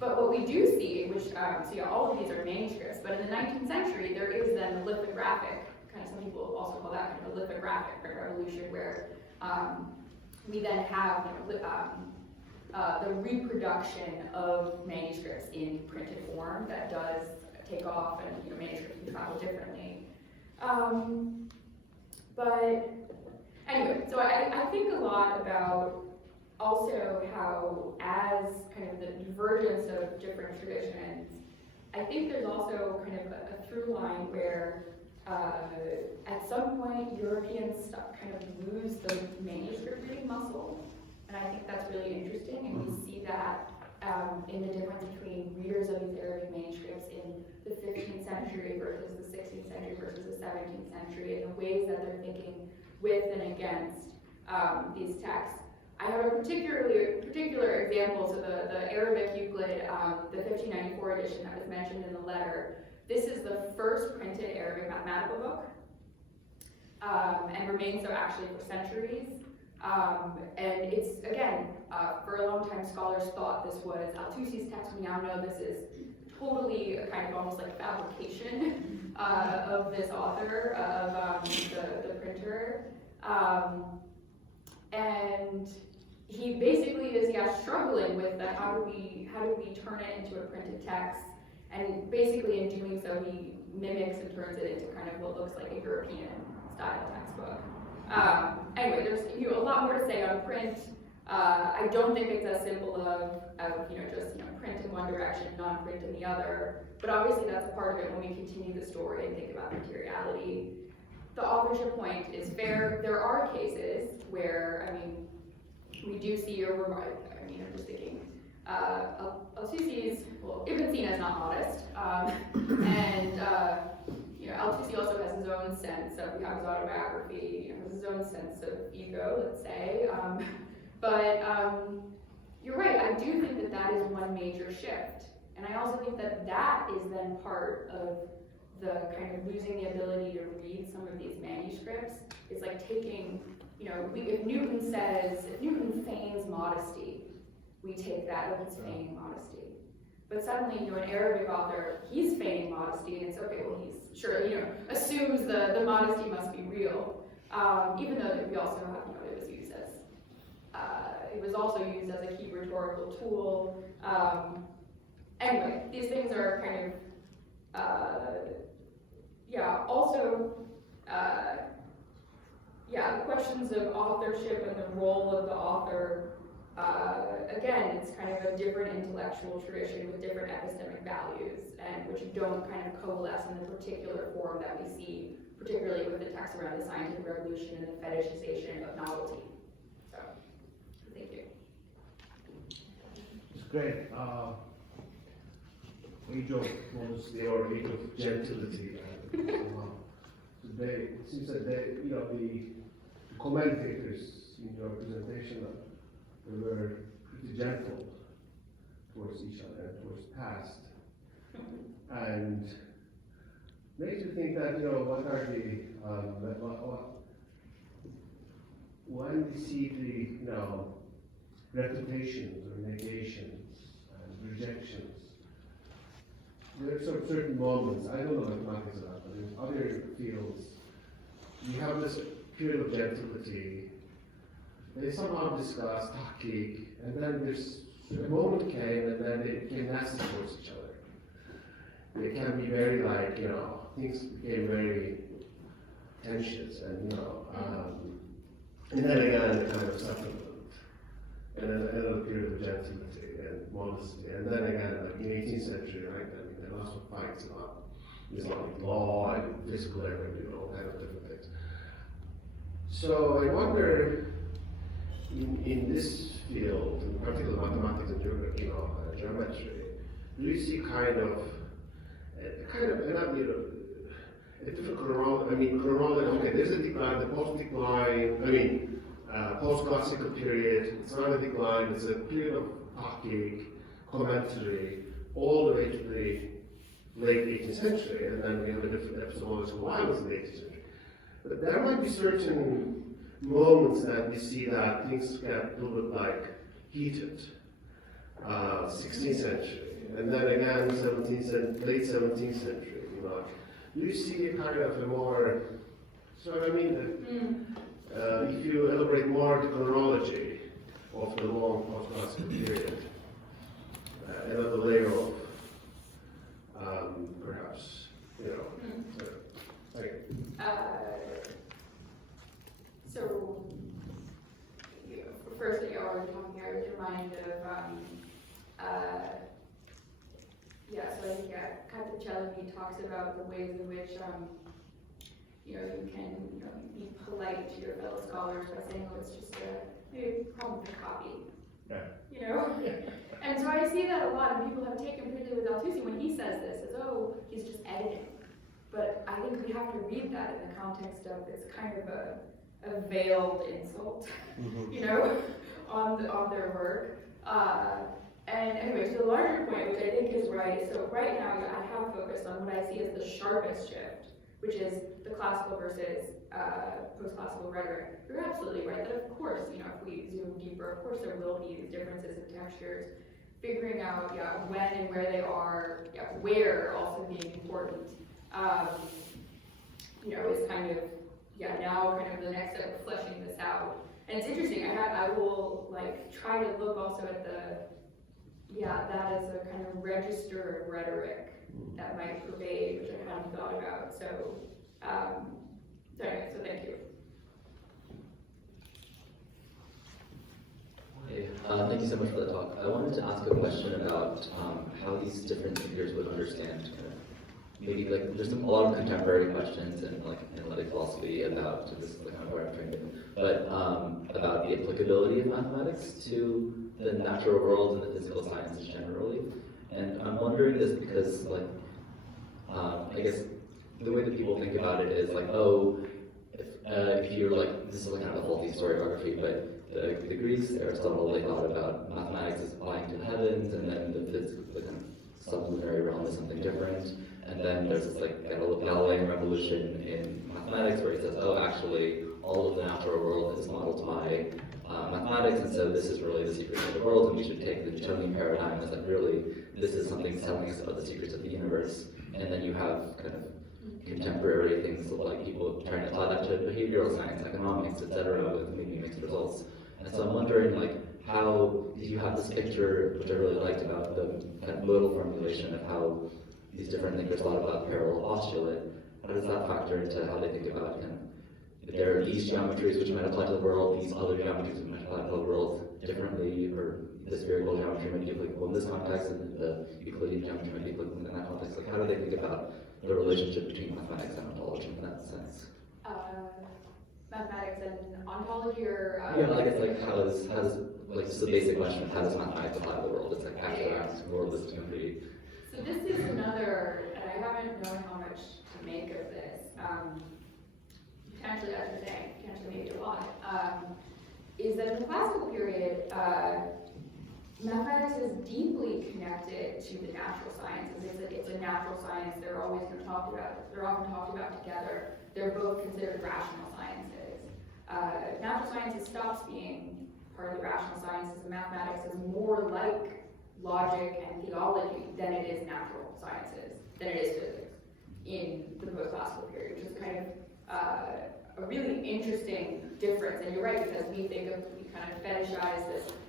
But what we do see, which all of these are manuscripts, but in the 19th century there is then the lithographic, kind of some people also call that kind of a lithographic revolution, where we then have the reproduction of manuscripts in printed form that does take off, and manuscripts can travel differently. But Anyway, so I think a lot about also how, as kind of the divergence of different traditions, I think there's also kind of a through line where at some point Europeans kind of lose the manuscript reading muscle, and I think that's really interesting, and we see that in the difference between readers of these Arabic manuscripts in the 15th century versus the 16th century versus the 17th century, and the ways that they're thinking with and against these texts. I have a particular example, so the Arabic Euclid, the 1594 edition that was mentioned in the letter. This is the first printed Arabic mathematical book, and remains so actually for centuries. And it's, again, for a long time scholars thought this was Al-Tusi's text. We now know this is totally a kind of almost like fabrication of this author, of the printer. And he basically is, struggling with the how do we turn it into a printed text, and basically in doing so he mimics and turns it into kind of what looks like a European style textbook. Anyway, there's a lot more to say on print. I don't think it's as simple of just print in one direction, non-print in the other. But obviously that's a part of it when we continue the story and think about materiality. The authorship point is fair. There are cases where, we do see I'm just thinking, Al-Tusi's, Ibn Sina is not modest, and Al-Tusi also has his own sense of, we have his autobiography, has his own sense of ego, let's say, but you're right, I do think that is one major shift, and I also think that is then part of the kind of losing the ability to read some of these manuscripts. It's like taking, if Newton feigns modesty, we take that as feigning modesty. But suddenly, an Arabic author, he's feigning modesty, and it's okay, well, he's sure, assumes the modesty must be real. Even though we also have, it was also used as a key rhetorical tool. Anyway, these things are kind of, questions of authorship and the role of the author. Again, it's kind of a different intellectual tradition with different epistemic values, and which don't kind of coalesce in the particular form that we see, particularly with the texts around the scientific revolution and the fetishization of novelty. So, thank you. It's great. Age of modesty or age of gentility. Today, it seems that the commentators in your presentation they were pretty gentle towards each other, towards past, and makes you think that what are the when we see the reputations or negations and rejections, there are certain moments. I don't know what matters about, but in other fields, you have this period of gentility. They somehow discuss tahqiq, and then there's a moment came, and then they became nasty towards each other. They can be very things became very tensions, and then again kind of settlement, and then another period of gentility and modesty, and then again in the 18th century, right? There are lots of fights about Islamic law and physical evidence, all kind of different things. So I wonder. In this field, in particular mathematics and geometry, do you see a different chronology? Okay, there's a decline, the post-decline. Post-classical period. It's not a decline. It's a period of tahqiq, commentary, all the way to the late 18th century, and then we have a different epistemological violence in the 18th century. But there might be certain moments that we see that things get a little bit heated, 16th century, and then again late 17th century. Do you see a kind of a more, if you elaborate more the chronology of the long post-classical period, another layer of, perhaps, So talks about the ways in which you can be polite to your fellow scholars by saying, oh, it's just maybe a problem with the copy. And so I see that a lot, and people have taken, particularly with Althussi, when he says this, as oh, he's just editing. But I think we have to read that in the context of it's kind of a veiled insult, on their work. And anyway, so the larger point, which I think is right, so right now I have focused on what I see as the sharpest shift, which is the classical versus post-classical rhetoric. You're absolutely right that of course, if we zoom deeper, of course there will be these differences in textures, figuring out when and where they are, where also being important, is kind of, now kind of the next step of fleshing this out. And it's interesting, I will try to look also at that as a kind of register of rhetoric that might pervade, which I hadn't thought about. So anyway, so thank you. Hey, thank you so much for that talk. I wanted to ask a question about how these different thinkers would understand maybe there's a lot of contemporary questions in analytic philosophy about, so this is kind of where I'm trying to, but about the applicability of mathematics to the natural world and the physical sciences generally. And I'm wondering this because I guess the way that people think about it is if you're this is kind of a faulty historiography, but the Greeks, Aristotle, they thought about mathematics as applying to the heavens, and then the kind of sublunary realm is something different. And then there's this Galilean revolution in mathematics where he says, oh, actually, all of the natural world is modeled by mathematics, and so this is really the secrets of the world, and we should take the Newtonian paradigm as that really this is something telling us about the secrets of the universe. And then you have kind of contemporary things like people trying to apply that to behavioral science, economics, etc., with maybe mixed results. And so I'm wondering, how did you have this picture, which I really liked, about the kind of modal formulation of how these different thinkers thought about parallel postulate? How does that factor into how they think about if there are these geometries which might apply to the world, these other geometries which might apply to the world differently, or the spherical geometry might be applicable in this context, and the Euclidean geometry might be applicable in that context? How do they think about the relationship between mathematics and ontology in that sense? Mathematics and ontology, or I guess how does just the basic question of how does mathematics apply to the world? It's abstract, world is complete. So this is another, and I haven't known how much to make of this. Potentially, as you're saying, potentially maybe a lot. Is that in the classical period, mathematics is deeply connected to the natural sciences. It's a natural science. They're always going to talk about. They're often talked about together. They're both considered rational sciences. Natural sciences stops being part of the rational sciences, and mathematics is more like logic and theology than it is natural sciences, than it is physics in the post-classical period, which is kind of a really interesting difference. And you're right, because we kind of fetishize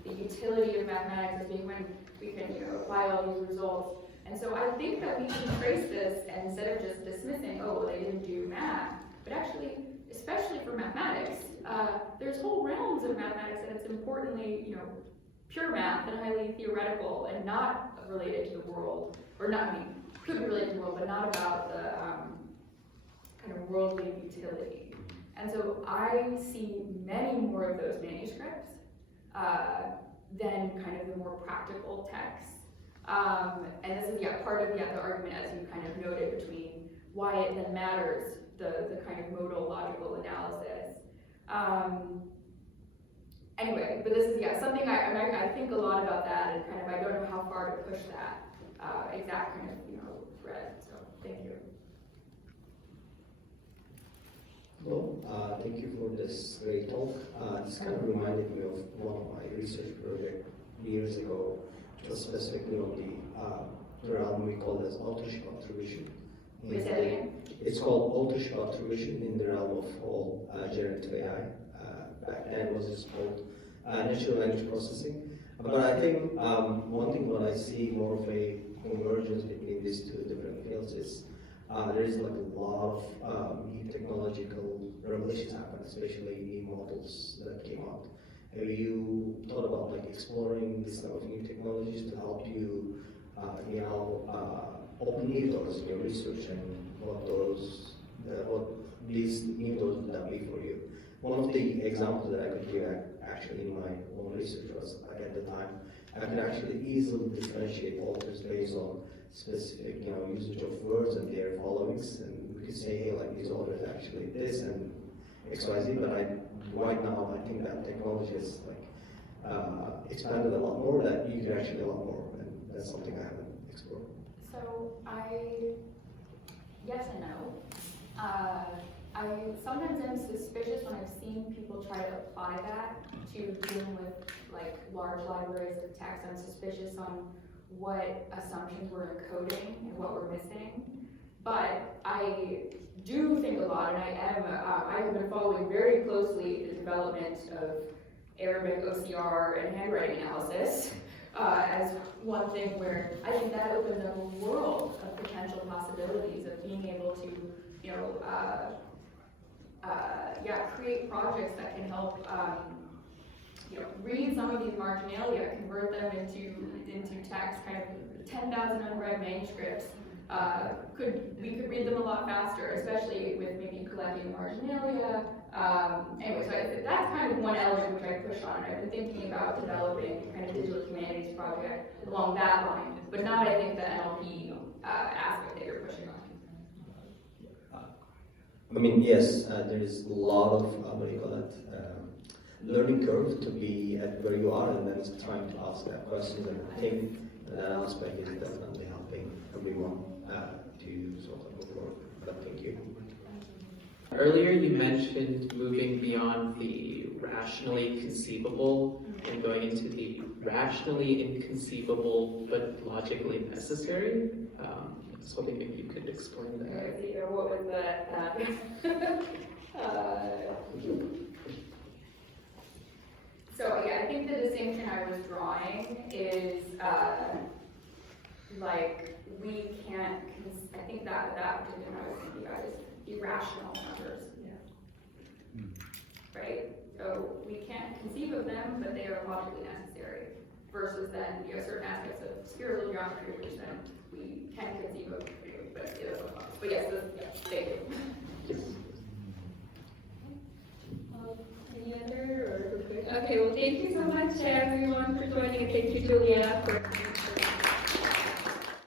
the utility of mathematics as being when we can apply all these results. And so I think that we can trace this, and instead of just dismissing, oh, well, they didn't do math, but actually, especially for mathematics, there's whole realms of mathematics that it's importantly, pure math and highly theoretical and not related to the world, or not, could be related to the world, but not about the kind of worldly utility. And so I see many more of those manuscripts than kind of the more practical texts. And this is part of the argument, as you kind of noted, between why it then matters, the kind of modal logical analysis. Anyway, but this is something I think a lot about that, and kind of I don't know how far to push that exact kind of thread. So thank you. Well, thank you for this great talk. This kind of reminded me of one of my research projects years ago, which was specifically on the realm we call as authorship attribution. Say that again? It's called authorship attribution in the realm of all generative AI. Back then it was just called natural language processing. But I think one thing when I see more of a convergence between these two different fields is there is a lot of new technological revelations happen, especially new models that came out. Have you thought about exploring this type of new technologies to help you, open new doors in your research and what these new doors would that be for you. One of the examples that I could give actually in my own research was, like at the time, I could actually easily differentiate authors based on specific, usage of words and their followings, and we could say, hey, like these authors actually this and XYZ, but right now I think that technology is expanded a lot more, that you can actually do a lot more, and that's something I haven't explored. So yes and no. I sometimes am suspicious when I've seen people try to apply that to dealing with like large libraries of text. I'm suspicious on what assumptions we're encoding and what we're missing. But I do think a lot, and I have been following very closely the development of Arabic OCR and handwriting analysis as one thing where I think that opens up a world of potential possibilities of being able to, create projects that can help, read some of these marginalia, convert them into text, kind of 10,000 unread manuscripts. We could read them a lot faster, especially with maybe collecting marginalia. Anyway, so that's kind of one element which I push on. I've been thinking about developing kind of digital humanities project along that line, but not, I think, the NLP aspect that you're pushing on. I mean, yes, there is a lot of, learning curve to be at where you are, and then trying to ask that question, and I think that aspect is definitely helping everyone to sort of move forward. But thank you. Earlier you mentioned moving beyond the rationally conceivable and going into the rationally inconceivable but logically necessary. I was hoping if you could explain that. What was that? So yeah, I think the distinction I was drawing is we can't. I think that particular I was thinking about is irrational numbers. Yeah. Right. So we can't conceive of them, but they are logically necessary. Versus then certain aspects of spherical geometry, which then we can conceive of, but it doesn't. But yes, thank you. Any other? Okay, well, thank you so much, everyone, for joining, and thank you, Julia, for